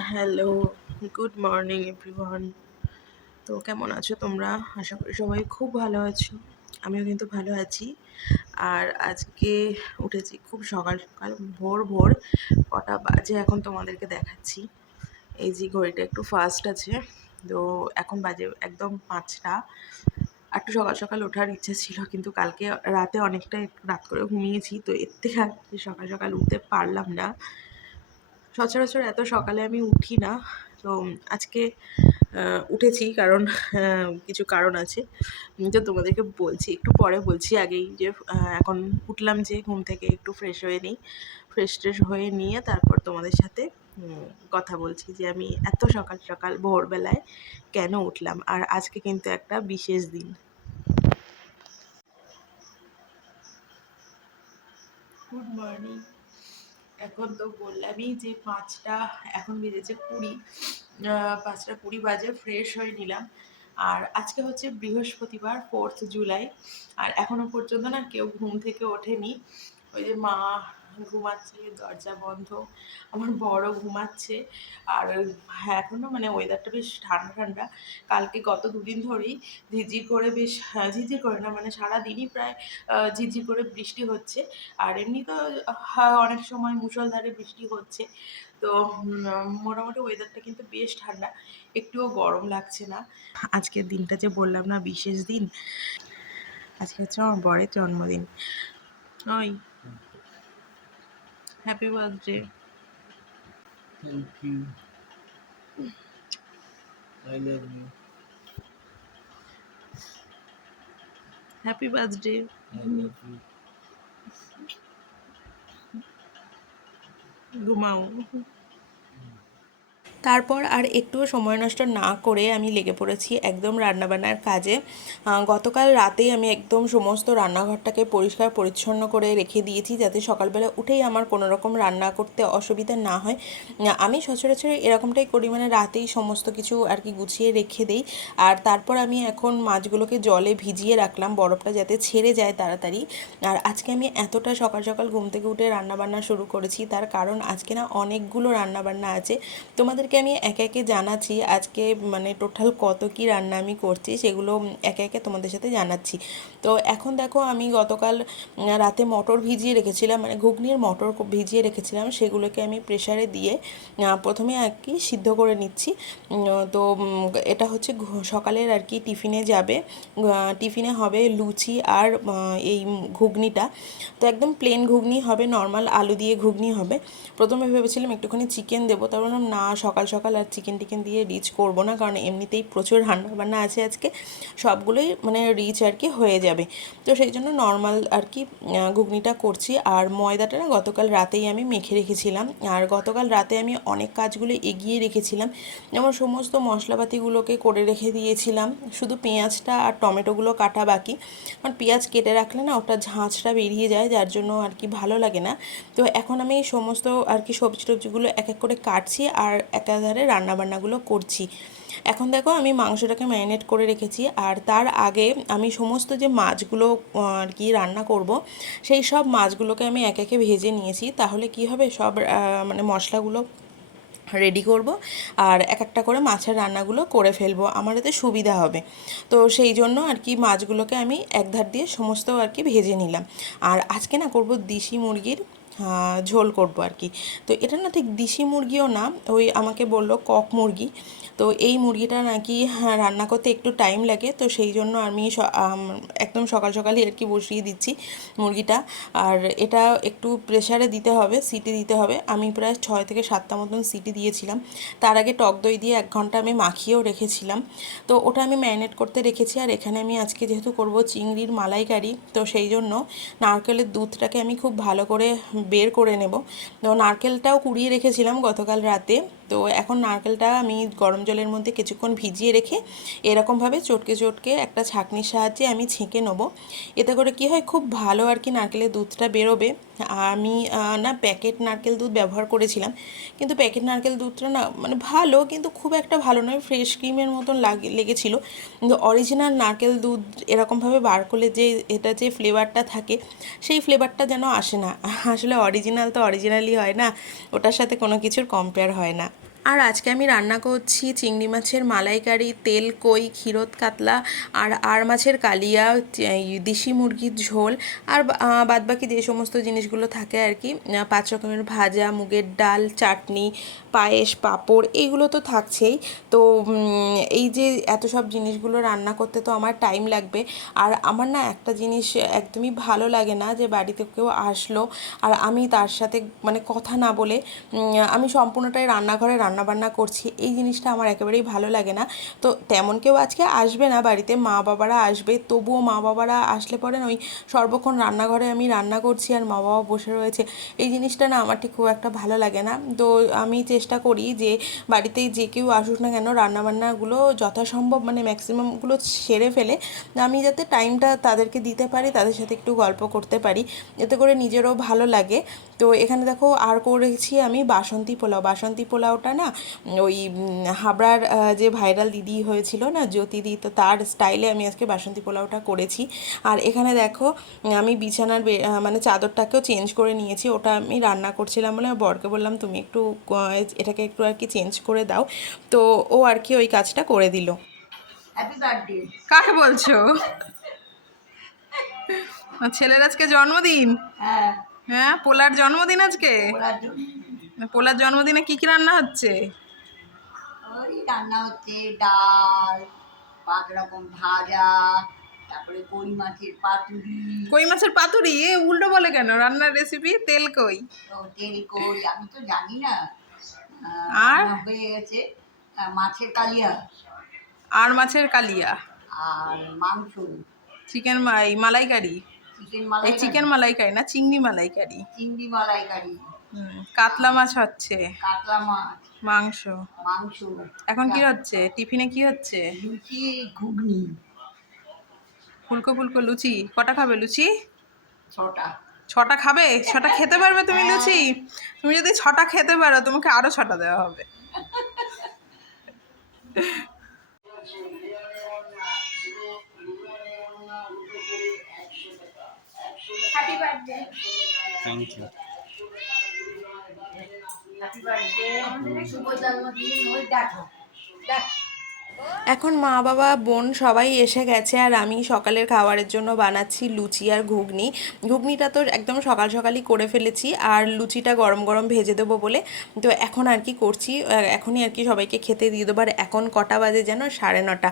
Hello, good morning everyone. তো কেমন আছো তোমরা? আশা করি সবাই খুব ভালো আছো। আমিও কিন্তু ভালো আছি। আর আজকে উঠেছি খুব সকাল সকাল, ভোর ভোর, কটা বাজে এখন তোমাদেরকে দেখাচ্ছি। এই যে ঘড়িটা একটু ফাস্ট আছে, তো এখন বাজে একদম পাঁচটা। একটু সকাল সকাল ওঠার ইচ্ছা ছিল, কিন্তু কালকে রাতে অনেকটা রাত করে ঘুমিয়েছি, তো এর থেকে সকাল সকাল উঠতে পারলাম না। সচরাচর এত সকালে আমি উঠি না। তো আজকে উঠেছি কারণ কিছু কারণ আছে। তো তোমাদেরকে বলছি, একটু পরে বলছি আগেই যে এখন উঠলাম যে ঘুম থেকে একটু ফ্রেশ হয়ে নিই। ফ্রেশ ট্রেশ হয়ে নিয়ে তারপর তোমাদের সাথে কথা বলছি যে আমি এত সকাল সকাল ভোরবেলায় কেন উঠলাম? আর আজকে কিন্তু একটা বিশেষ দিন। গুড মর্নিং এখন তো বললামই যে পাঁচটা, এখন বেজেছে কুড়ি পাঁচটা কুড়ি বাজে ফ্রেশ হয়ে নিলাম। আর আজকে হচ্ছে বৃহস্পতিবার ফোর্থ জুলাই আর এখনও পর্যন্ত না কেউ ঘুম থেকে ওঠেনি। ওই যে মা ঘুমাচ্ছে দরজা বন্ধ আমার বড় ঘুমাচ্ছে। আর হ্যাঁ এখনও মানে ওয়েদারটা বেশ ঠান্ডা ঠান্ডা। কালকে গত দুদিন ধরেই ঝিরঝির করে বেশ হ্যাঁ, ঝিরঝির করে না মানে সারাদিনই প্রায় ঝিরঝির করে বৃষ্টি হচ্ছে। আর এমনি তো অনেক সময় মুষলধারে বৃষ্টি হচ্ছে। তো মোটামুটি ওয়েদারটা কিন্তু বেশ ঠান্ডা। একটুও গরম লাগছে না। আজকের দিনটা যে বললাম না বিশেষ দিন। আজকে হচ্ছে আমার বরের জন্মদিন। ওই Happy birthday. Thank you. I love you. Happy birthday. I love you. Gumau. তারপর আর একটুও সময় নষ্ট না করে আমি লেগে পড়েছি একদম রান্নাবান্নার কাজে। গতকাল রাতেই আমি একদম সমস্ত রান্নাঘরটাকে পরিষ্কার পরিচ্ছন্ন করে রেখে দিয়েছি যাতে সকালবেলা উঠেই আমার কোনো রকম রান্না করতে অসুবিধা না হয়। আমি সচরাচর এরকমটাই করি মানে রাতেই সমস্ত কিছু আর কি গুছিয়ে রেখে দিই। আর তারপর আমি এখন মাছগুলোকে জলে ভিজিয়ে রাখলাম, বরফটা যাতে ছেড়ে যায় তাড়াতাড়ি। আর আজকে আমি এতটা সকাল সকাল ঘুম থেকে উঠে রান্নাবান্না শুরু করেছি, তার কারণ আজকে না অনেকগুলো রান্নাবান্না আছে। তোমাদের তোমাদেরকে আমি একে একে জানাচ্ছি আজকে মানে টোটাল কত কি রান্না আমি করছি সেগুলো একে একে তোমাদের সাথে জানাচ্ছি। তো এখন দেখো আমি গতকাল রাতে মটর ভিজিয়ে রেখেছিলাম মানে ঘুগনির মটর ভিজিয়ে রেখেছিলাম, সেগুলোকে আমি প্রেশারে দিয়ে প্রথমে আর কি সিদ্ধ করে নিচ্ছি। তো এটা হচ্ছে সকালের আর কি টিফিনে যাবে টিফিনে হবে লুচি আর এই ঘুগনিটা। তো একদম প্লেন ঘুগনি হবে নর্মাল আলু দিয়ে ঘুগনি হবে। প্রথমে ভেবেছিলাম একটুখানি চিকেন দেবো, তারপর না, সকাল সকাল সকাল আর চিকেন টিকেন দিয়ে রিচ করব না, কারণ এমনিতেই প্রচুর রান্না বান্না আছে আজকে। সবগুলোই মানে রিচ আর কি হয়ে যাবে। তো সেই জন্য নর্মাল আর কি ঘুগনিটা করছি। আর ময়দাটা না গতকাল রাতেই আমি মেখে রেখেছিলাম। আর গতকাল রাতে আমি অনেক কাজগুলো এগিয়ে রেখেছিলাম। যেমন সমস্ত মশলাপাতিগুলোকে করে রেখে দিয়েছিলাম। শুধু পেঁয়াজটা আর টমেটোগুলো কাটা বাকি। কারণ পেঁয়াজ কেটে রাখলে না ওটা ঝাঁঝটা বেরিয়ে যায়, যার জন্য আর কি ভালো লাগে না। তো এখন আমি সমস্ত আর কি সবজি টবজিগুলো এক এক করে কাটছি। আর একাধারে রান্নাবান্নাগুলো করছি। এখন দেখো আমি মাংসটাকে ম্যারিনেট করে রেখেছি আর তার আগে আমি সমস্ত যে মাছগুলো আর কি রান্না করব, সেই সব মাছগুলোকে আমি এক একে ভেজে নিয়েছি। তাহলে কি হবে? সব মানে মশলাগুলো রেডি করব আর এক একটা করে মাছের রান্নাগুলো করে ফেলব। আমার এতে সুবিধা হবে। তো সেই জন্য আর কি মাছগুলোকে আমি এক ধার দিয়ে সমস্ত আর কি ভেজে নিলাম। আর আজকে না করব দেশি মুরগির ঝোল করব আর কি। তো এটা না ঠিক দেশি মুরগিও না ওই আমাকে বলল কক মুরগি। তো এই মুরগিটা নাকি হ্যাঁ, রান্না করতে একটু টাইম লাগে তো সেই জন্য আমি একদম সকাল সকালই আর কি বসিয়ে দিচ্ছি মুরগিটা। আর এটা একটু প্রেশারে দিতে হবে সিটি দিতে হবে। আমি প্রায় ছয় থেকে সাতটা মতন সিটি দিয়েছিলাম। তার আগে টক দই দিয়ে এক ঘণ্টা আমি মাখিয়েও রেখেছিলাম। তো ওটা আমি ম্যারিনেট করতে রেখেছি। আর এখানে আমি আজকে যেহেতু করব চিংড়ির মালাইকারি তো সেই জন্য নারকেলের দুধটাকে আমি খুব ভালো করে বের করে নেব। তো নারকেলটাও কুড়িয়ে রেখেছিলাম গতকাল রাতে। তো এখন নারকেলটা আমি গরম জলের মধ্যে কিছুক্ষণ ভিজিয়ে রেখে এরকমভাবে চটকে চটকে একটা ছাঁকনির সাহায্যে আমি ছেঁকে নেব। এতে করে কি হয়, খুব ভালো আর কি নারকেলের দুধটা বেরোবে। আমি না প্যাকেট নারকেল দুধ ব্যবহার করেছিলাম, কিন্তু প্যাকেট নারকেল দুধটা না মানে ভালো, কিন্তু খুব একটা ভালো নয়, ফ্রেশ ক্রিমের মতন লাগে, লেগেছিলো। কিন্তু অরিজিনাল নারকেল দুধ এরকমভাবে বার করলে যে এটা যে ফ্লেভারটা থাকে, সেই ফ্লেভারটা যেন আসে না। আসলে অরিজিনাল তো অরিজিনালই হয় না, ওটার সাথে কোনো কিছুর কম্পেয়ার হয় না। আর আজকে আমি রান্না করছি চিংড়ি মাছের মালাইকারি, তেল, কই ক্ষীরত কাতলা আর আর মাছের কালিয়া দেশি মুরগির ঝোল আর বাদবাকি যে সমস্ত জিনিসগুলো থাকে আর কি পাঁচ রকমের ভাজা, মুগের ডাল, চাটনি, পায়েস, পাঁপড় এইগুলো তো থাকছেই। তো এই যে এত সব জিনিসগুলো রান্না করতে তো আমার টাইম লাগবে। আর আমার না একটা জিনিস একদমই ভালো লাগে না যে বাড়িতে কেউ আসলো আর আমি তার সাথে মানে কথা না বলে আমি সম্পূর্ণটাই রান্নাঘরে রান্নাবান্না করছি, এই জিনিসটা আমার একেবারেই ভালো লাগে না। তো তেমন কেউ আজকে আসবে না, বাড়িতে মা বাবারা আসবে, তবুও মা বাবারা আসলে পরে ওই সর্বক্ষণ রান্নাঘরে আমি রান্না করছি আর মা বাবা বসে রয়েছে। এই জিনিসটা না আমার ঠিক খুব একটা ভালো লাগে না। তো আমি চেষ্টা করি যে বাড়িতে যে কেউ আসুক না কেন রান্নাবান্নাগুলো যথাসম্ভব মানে ম্যাক্সিমামগুলো সেরে ফেলে। আমি যাতে টাইমটা তাদেরকে দিতে পারি, তাদের সাথে একটু গল্প করতে পারি, এতে করে নিজেরও ভালো লাগে। তো এখানে দেখো আর করেছি আমি বাসন্তী পোলাও। বাসন্তী পোলাওটা না ওই হাবড়ার যে ভাইরাল দিদি হয়েছিল না জ্যোতিদি তো তার স্টাইলে আমি আজকে বাসন্তী পোলাওটা করেছি। আর এখানে দেখো আমি বিছানার মানে চাদরটাকেও চেঞ্জ করে নিয়েছি। ওটা আমি রান্না করছিলাম বলে বরকে বললাম তুমি একটু এটাকে একটু আর কি চেঞ্জ করে দাও। তো ও আর কি ওই কাজটা করে দিল। কাকে বলছো? ছেলের আজকে জন্মদিন? হ্যাঁ। হ্যাঁ পোলার জন্মদিন আজকে? পোলার জন্মদিনে কি কি রান্না হচ্ছে? ওই রান্না হচ্ছে ডাল পাঁচ রকম ভাজা তারপরে কই মাছের পাতুরি। কই মাছের পাতুরি? এ উল্টো বলে কেন? রান্নার রেসিপি তেল কই? তো তেল কই? আমি তো জানি না। আর? হয়ে গেছে মাছের কালিয়া। আর মাছের কালিয়া? আর মাংস। Chicken malaikari? Chicken malai chicken malaikari না চিংড়ি মালাইকারি? চিংড়ি মালাই কারি হুম, কাতলা মাছ হচ্ছে। কাতলা মাছ। মাংস। মাংস। এখন কি হচ্ছে? টিফিনে কি হচ্ছে? লুচি ঘুগনি। ফুলকো ফুলকো লুচি। কটা খাবে লুচি? ছটা। ছটা খাবে? ছটা খেতে পারবে তুমি লুচি? তুমি যদি ছটা খেতে পারো তোমাকে আরও ছটা দেওয়া হবে। থ্যাংক ইউ হ্যাপি বার্থডে শুভ জন্মদিন ওই দেখো। এখন মা, বাবা, বোন সবাই এসে গেছে আর আমি সকালের খাবারের জন্য বানাচ্ছি লুচি আর ঘুগনি। ঘুগনিটা তো একদম সকাল সকালই করে ফেলেছি আর লুচিটা গরম গরম ভেজে দেবো বলে। তো এখন আর কি করছি এখনই আর কি সবাইকে খেতে দিয়ে দেবো। আর এখন কটা বাজে যেন? সাড়ে নটা।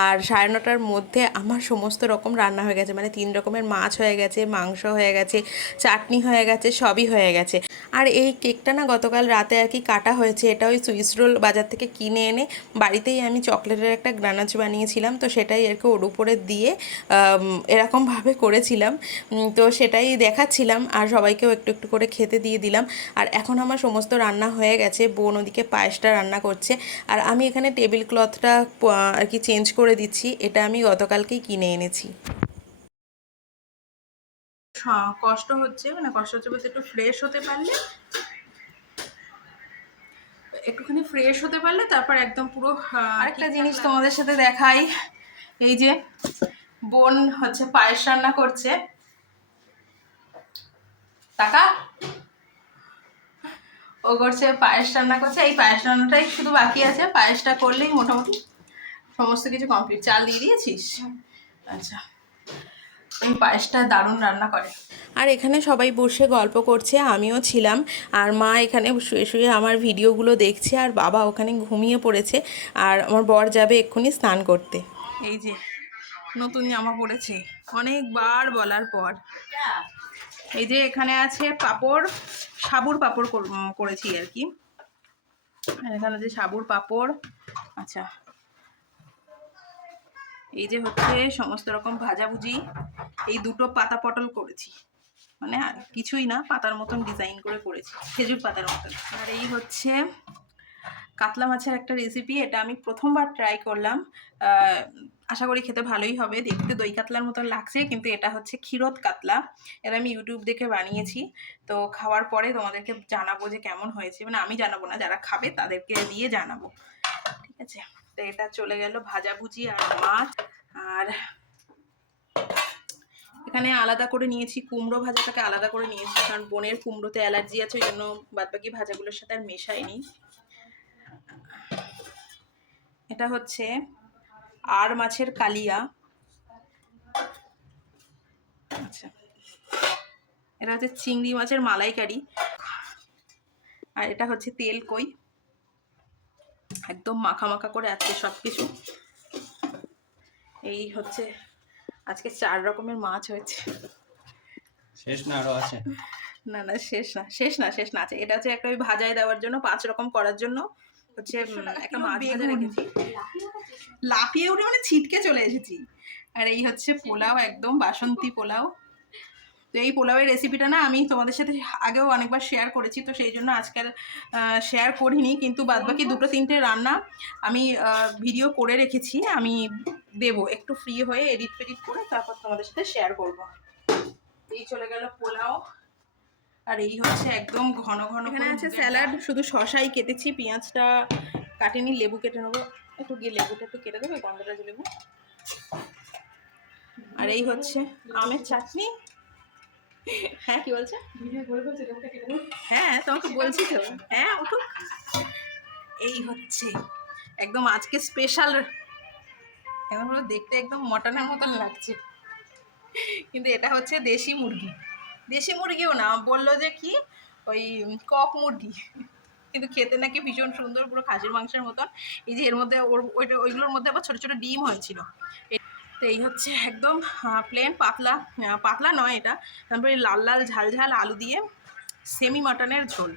আর সাড়ে নটার মধ্যে আমার সমস্ত রকম রান্না হয়ে গেছে। মানে তিন রকমের মাছ হয়ে গেছে, মাংস হয়ে গেছে, চাটনি হয়ে গেছে, সবই হয়ে গেছে। আর এই কেকটা না গতকাল রাতে আর কি কাটা হয়েছে। এটা ওই সুইস রোল বাজার থেকে কিনে এনে বাড়িতেই আমি চকলেটের একটা গ্রানাচ বানিয়েছিলাম, তো সেটাই আর কি ওর উপরে দিয়ে এরকমভাবে করেছিলাম। তো সেটাই দেখাচ্ছিলাম আর সবাইকেও একটু একটু করে খেতে দিয়ে দিলাম। আর এখন আমার সমস্ত রান্না হয়ে গেছে, বোন ওদিকে পায়েসটা রান্না করছে। আর আমি এখানে টেবিল ক্লথটা আর কি চেঞ্জ করে দিচ্ছি, এটা আমি গতকালকেই কিনে এনেছি। কষ্ট হচ্ছে মানে কষ্ট হচ্ছে বলতে একটু ফ্রেশ হতে পারলে একটুখানি ফ্রেশ হতে পারলে তারপর একদম পুরো আরেকটা জিনিস তোমাদের সাথে দেখাই। এই যে বোন হচ্ছে পায়েস রান্না করছে। টাকা ও করছে পায়েস রান্না করছে। এই পায়েস রান্নাটাই শুধু বাকি আছে। পায়েসটা করলেই মোটামুটি সমস্ত কিছু কমপ্লিট চাল দিয়ে দিয়েছিস? আচ্ছা। এই পায়েসটা দারুণ রান্না করে। আর এখানে সবাই বসে গল্প করছে আমিও ছিলাম। আর মা এখানে শুয়ে শুয়ে আমার ভিডিওগুলো দেখছে আর বাবা ওখানে ঘুমিয়ে পড়েছে। আর আমার বর যাবে এক্ষুনি স্নান করতে। এই যে নতুন জামা পড়েছে। অনেকবার বলার পর। এই যে এখানে আছে পাপড় সাবুর পাপড় কর- করেছি আর কি। এখানে যে সাবুর পাপড় আচ্ছা। এই যে হচ্ছে সমস্ত রকম ভাজাভুজি, এই দুটো পাতা পটল করেছি। মানে কিছুই না, পাতার মতন ডিজাইন করে করেছি, খেজুর পাতার মতন। আর এই হচ্ছে কাতলা মাছের একটা রেসিপি এটা আমি প্রথমবার ট্রাই করলাম। আশা করি খেতে ভালোই হবে। দেখতে দই কাতলার মতন লাগছে, কিন্তু এটা হচ্ছে ক্ষীরত কাতলা। এটা আমি ইউটিউব দেখে বানিয়েছি। তো খাওয়ার পরে তোমাদেরকে জানাব যে কেমন হয়েছে। মানে আমি জানাব না, যারা খাবে তাদেরকে দিয়ে জানাব। ঠিক আছে? তো এটা চলে গেল ভাজাভুজি আর মাছ। আর এখানে আলাদা করে নিয়েছি কুমড়ো ভাজাটাকে আলাদা করে নিয়েছি, কারণ বোনের কুমড়োতে অ্যালার্জি আছে, ওই জন্য বাদবাকি ভাজাগুলোর সাথে আর মেশাইনি। এটা হচ্ছে আর মাছের কালিয়া। আচ্ছা। এটা হচ্ছে চিংড়ি মাছের মালাইকারি। আর এটা হচ্ছে তেল কই একদম মাখা মাখা করে আজকে সব কিছু এই হচ্ছে আজকে চার রকমের মাছ হয়েছে। শেষ না আরও আছে? না না শেষ না শেষ না শেষ না আছে। এটা হচ্ছে একটা ওই ভাজায় দেওয়ার জন্য পাঁচ রকম করার জন্য হচ্ছে একটা মাছ ভাজা রেখেছি। লাফিয়ে উঠে মানে ছিটকে চলে এসেছি। আর এই হচ্ছে পোলাও একদম বাসন্তী পোলাও। তো এই পোলাওয়ের রেসিপিটা না আমি তোমাদের সাথে আগেও অনেকবার শেয়ার করেছি তো সেই জন্য আজকাল শেয়ার করিনি কিন্তু বাদবাকি দুটো তিনটে রান্না আমি ভিডিও করে রেখেছি আমি দেবো একটু ফ্রি হয়ে এডিট ফেডিট করে তারপর তোমাদের সাথে শেয়ার করব। এই চলে গেল পোলাও আর এই হচ্ছে একদম ঘন ঘন এখানে আছে স্যালাড শুধু শশাই কেটেছি পেঁয়াজটা কাটেনি লেবু কেটে নেব একটু গিয়ে লেবুটা একটু কেটে দেবে গন্ধরাজ লেবু আর এই হচ্ছে আমের চাটনি হ্যাঁ কি বলছে? হ্যাঁ তোমাকে বলছি তো। হ্যাঁ উঠুক এই হচ্ছে। একদম আজকে স্পেশাল এখন দেখতে একদম মটনের মতন লাগছে। কিন্তু এটা হচ্ছে দেশি মুরগি। দেশি মুরগিও না বলল যে কি ওই কক মুরগি। কিন্তু খেতে নাকি ভীষণ সুন্দর পুরো খাসির মাংসের মতন। এই যে এর মধ্যে ওর ওইটা ওইগুলোর মধ্যে আবার ছোটো ছোটো ডিম হয়েছিল। তো এই হচ্ছে একদম প্লেন পাতলা পাতলা নয় এটা। তারপরে লাল লাল ঝাল ঝাল আলু দিয়ে সেমি মাটনের ঝোল।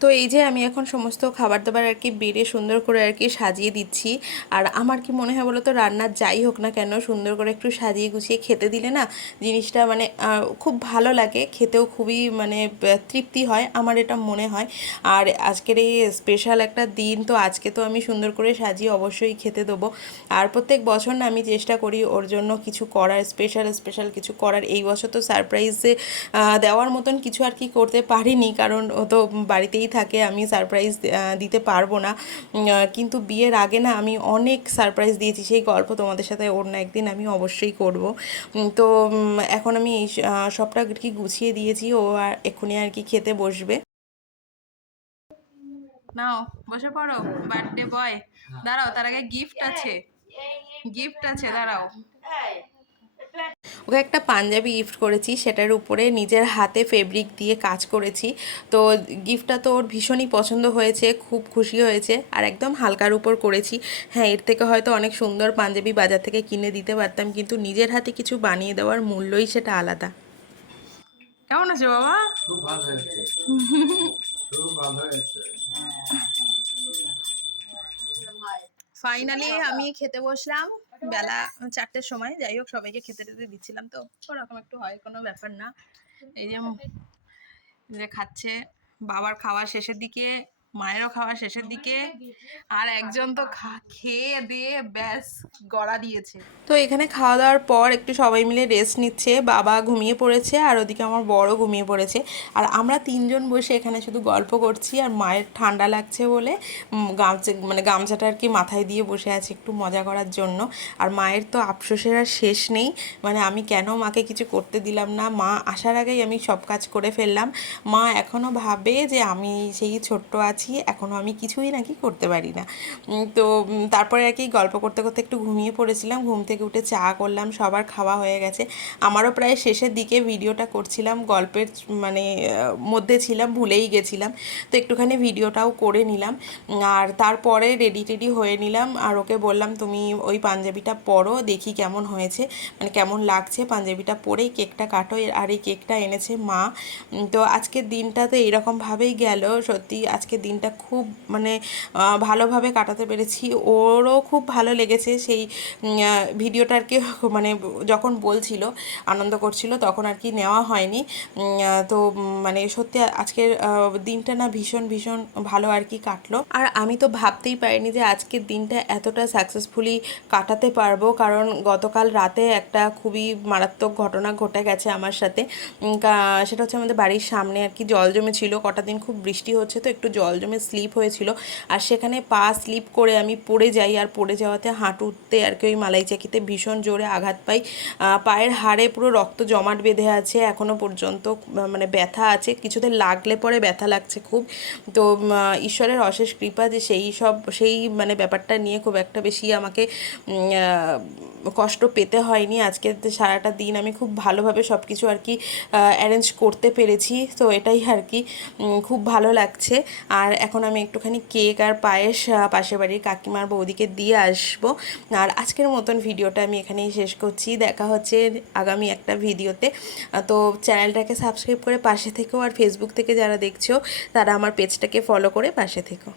তো এই যে আমি এখন সমস্ত খাবার দাবার আর কি বেড়ে সুন্দর করে আর কি সাজিয়ে দিচ্ছি। আর আমার কি মনে হয় বলো তো রান্নার যাই হোক না কেন সুন্দর করে একটু সাজিয়ে গুছিয়ে খেতে দিলে না জিনিসটা মানে খুব ভালো লাগে। খেতেও খুবই মানে তৃপ্তি হয় আমার এটা মনে হয়। আর আজকের এই স্পেশাল একটা দিন, তো আজকে তো আমি সুন্দর করে সাজিয়ে অবশ্যই খেতে দেবো। আর প্রত্যেক বছর না আমি চেষ্টা করি ওর জন্য কিছু করার স্পেশাল স্পেশাল কিছু করার। এই বছর তো সারপ্রাইজে দেওয়ার মতন কিছু আর কি করতে পারিনি, কারণ ও তো বাড়িতেই থাকে আমি সারপ্রাইজ দিতে পারব না কিন্তু বিয়ের আগে না আমি অনেক সারপ্রাইজ দিয়েছি সেই গল্প তোমাদের সাথে ওর না একদিন আমি অবশ্যই করব তো এখন আমি এই সবটা আর কি গুছিয়ে দিয়েছি ও আর এক্ষুনি আর কি খেতে বসবে নাও বসে পড়ো বার্থডে বয় দাঁড়াও তার আগে গিফট আছে গিফট আছে দাঁড়াও ওকে একটা পাঞ্জাবি গিফট করেছি সেটার উপরে নিজের হাতে ফেব্রিক দিয়ে কাজ করেছি। তো গিফটটা তো ওর ভীষণই পছন্দ হয়েছে খুব খুশি হয়েছে। আর একদম হালকার উপর করেছি। হ্যাঁ এর থেকে হয়তো অনেক সুন্দর পাঞ্জাবি বাজার থেকে কিনে দিতে পারতাম কিন্তু নিজের হাতে কিছু বানিয়ে দেওয়ার মূল্যই সেটা আলাদা। কেমন আছে বাবা? খুব ভালো হয়েছে। খুব ভালো হয়েছে। ফাইনালি আমি খেতে বসলাম। বেলা চারটের সময়, যাই হোক সবাইকে খেতে টেতে দিচ্ছিলাম তো। ওরকম একটু হয়, কোনো ব্যাপার না। এই যে খাচ্ছে, বাবার খাওয়া শেষের দিকে মায়েরও খাওয়া শেষের দিকে আর একজন তো খেয়ে দিয়ে ব্যাস গড়া দিয়েছে। তো এখানে খাওয়া দাওয়ার পর একটু সবাই মিলে রেস্ট নিচ্ছে, বাবা ঘুমিয়ে পড়েছে আর ওদিকে আমার বড় ঘুমিয়ে পড়েছে। আর আমরা তিনজন বসে এখানে শুধু গল্প করছি আর মায়ের ঠান্ডা লাগছে বলে গামছা মানে গামছাটা আর কি মাথায় দিয়ে বসে আছে একটু মজা করার জন্য। আর মায়ের তো আফসোসের আর শেষ নেই মানে আমি কেন মাকে কিছু করতে দিলাম না? মা আসার আগেই আমি সব কাজ করে ফেললাম। মা এখনও ভাবে যে আমি সেই ছোট্ট আছি এখনও আমি কিছুই নাকি করতে পারি না। তো তারপরে আর কি গল্প করতে করতে একটু ঘুমিয়ে পড়েছিলাম, ঘুম থেকে উঠে চা করলাম, সবার খাওয়া হয়ে গেছে। আমারও প্রায় শেষের দিকে ভিডিওটা করছিলাম, গল্পের মানে মধ্যে ছিলাম, ভুলেই গেছিলাম। তো একটুখানি ভিডিওটাও করে নিলাম আর তারপরে রেডি টেডি হয়ে নিলাম, আর ওকে বললাম, তুমি ওই পাঞ্জাবিটা পরো দেখি কেমন হয়েছে মানে কেমন লাগছে পাঞ্জাবিটা পরেই কেকটা কাটো আর এই কেকটা এনেছে মা। তো আজকের দিনটা তো এইরকমভাবেই গেল, সত্যি আজকের দিনটা খুব মানে ভালোভাবে কাটাতে পেরেছি। ওরও খুব ভালো লেগেছে সেই ভিডিওটা আর কি মানে যখন বলছিল, আনন্দ করছিল, তখন আর কি নেওয়া হয়নি। তো মানে সত্যি আজকের দিনটা না ভীষণ ভীষণ ভালো আর কি কাটলো। আর আমি তো ভাবতেই পারিনি যে আজকের দিনটা এতটা সাকসেসফুলি কাটাতে পারব, কারণ গতকাল রাতে একটা খুবই মারাত্মক ঘটনা ঘটে গেছে আমার সাথে। সেটা হচ্ছে আমাদের বাড়ির সামনে আর কি জল জমেছিল, কটা দিন খুব বৃষ্টি হচ্ছে, তো একটু জল জমে স্লিপ হয়েছিল। আর সেখানে পা স্লিপ করে আমি পড়ে যাই আর পড়ে যাওয়াতে হাঁটুতে আর কি ওই মালাই চাকিতে ভীষণ জোরে আঘাত পাই। পায়ের হাড়ে পুরো রক্ত জমাট বেঁধে আছে এখনও পর্যন্ত মানে ব্যথা আছে। কিছুতে লাগলে পরে ব্যথা লাগছে খুব। তো ঈশ্বরের অশেষ কৃপা যে সেই সব, সেই মানে ব্যাপারটা নিয়ে খুব একটা বেশি আমাকে কষ্ট পেতে হয়নি। আজকে সারাটা দিন আমি খুব ভালোভাবে সব কিছু আর কি অ্যারেঞ্জ করতে পেরেছি। তো এটাই আর কি খুব ভালো লাগছে। আর এখন আমি একটুখানি কেক আর পায়েস পাশে পাশের বাড়ির কাকিমার বৌদিকে দিয়ে আসব। আর আজকের মতন ভিডিওটা আমি এখানেই শেষ করছি। দেখা হচ্ছে আগামী একটা ভিডিওতে। তো চ্যানেলটাকে সাবস্ক্রাইব করে পাশে থেকেও আর ফেসবুক থেকে যারা দেখছ, তারা আমার পেজটাকে ফলো করে পাশে থেকো।